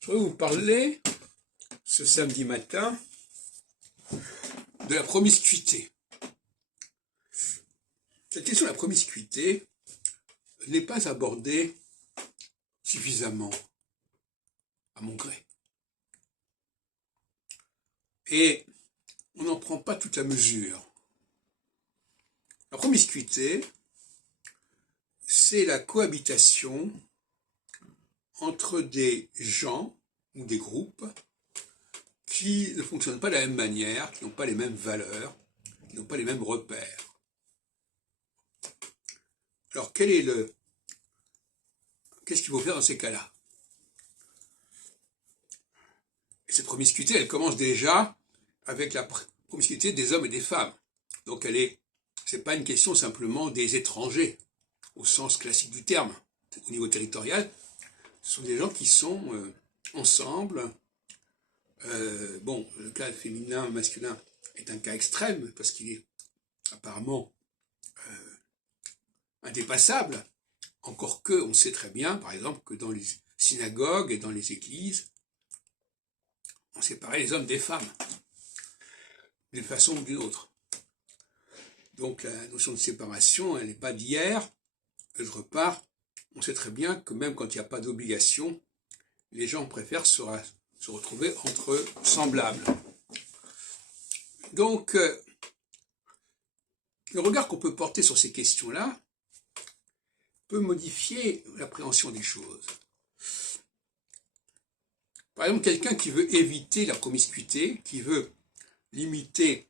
Je vais vous parler ce samedi matin de la promiscuité. Cette question de la promiscuité n'est pas abordée suffisamment à mon gré. Et on n'en prend pas toute la mesure. La promiscuité, c'est la cohabitation entre des gens ou des groupes qui ne fonctionnent pas de la même manière, qui n'ont pas les mêmes valeurs, qui n'ont pas les mêmes repères. Alors qu'est-ce qu'il faut faire dans ces cas-là? Et cette promiscuité, elle commence déjà avec la promiscuité des hommes et des femmes. Donc c'est pas une question simplement des étrangers, au sens classique du terme. Au niveau territorial, ce sont des gens qui sont ensemble. Le cas féminin, masculin est un cas extrême parce qu'il est apparemment indépassable. Encore que, on sait très bien, par exemple, que dans les synagogues et dans les églises, on séparait les hommes des femmes, d'une façon ou d'une autre. Donc la notion de séparation, elle n'est pas d'hier. D'autre part, on sait très bien que même quand il n'y a pas d'obligation, les gens préfèrent se retrouver entre eux semblables. Donc, le regard qu'on peut porter sur ces questions-là peut modifier l'appréhension des choses. Par exemple, quelqu'un qui veut éviter la promiscuité, qui veut limiter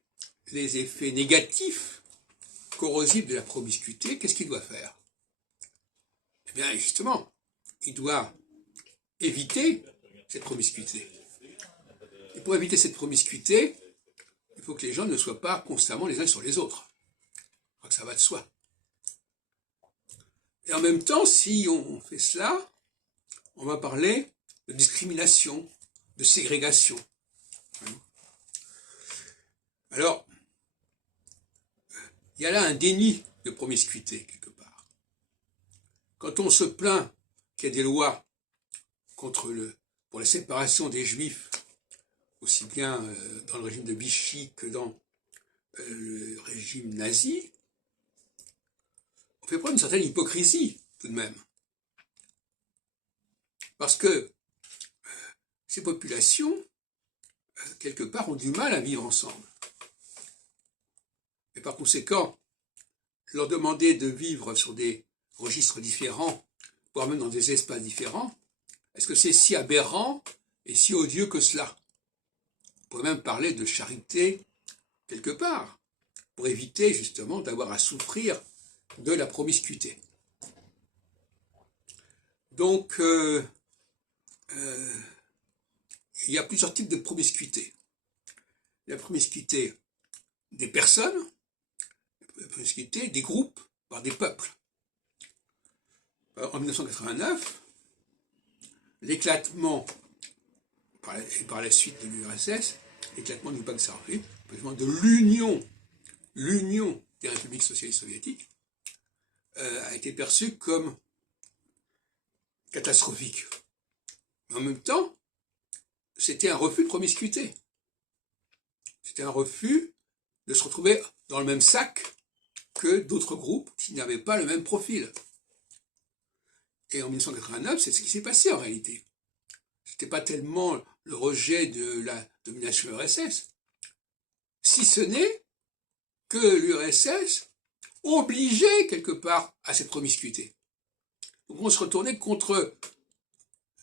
les effets négatifs, corrosifs de la promiscuité, qu'est-ce qu'il doit faire? Eh bien, justement, il doit éviter cette promiscuité. Et pour éviter cette promiscuité, il faut que les gens ne soient pas constamment les uns sur les autres. Je crois que ça va de soi. Et en même temps, si on fait cela, on va parler de discrimination, de ségrégation. Alors, il y a là un déni de promiscuité, quelque part. Quand on se plaint qu'il y a des lois pour la séparation des juifs, aussi bien dans le régime de Vichy que dans le régime nazi, on fait preuve d'une certaine hypocrisie, tout de même. Parce que ces populations, quelque part, ont du mal à vivre ensemble. Et par conséquent, leur demander de vivre sur des registres différents, voire même dans des espaces différents, est-ce que c'est si aberrant et si odieux que cela? On pourrait même parler de charité quelque part, pour éviter justement d'avoir à souffrir de la promiscuité. Donc, il y a plusieurs types de promiscuité. La promiscuité des personnes, la promiscuité des groupes, voire des peuples. En 1989, l'éclatement, et par la suite de l'URSS, l'éclatement du pacte Sarkozy, de l'union des républiques socialistes soviétiques, a été perçu comme catastrophique. Mais en même temps, c'était un refus de promiscuité. C'était un refus de se retrouver dans le même sac que d'autres groupes qui n'avaient pas le même profil. Et en 1989, c'est ce qui s'est passé en réalité. C'était pas tellement le rejet de la domination URSS, si ce n'est que l'URSS obligeait quelque part à cette promiscuité. Donc on se retournait contre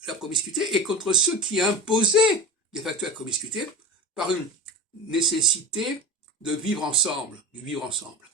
la promiscuité et contre ceux qui imposaient de facto la promiscuité par une nécessité de vivre ensemble, du vivre ensemble.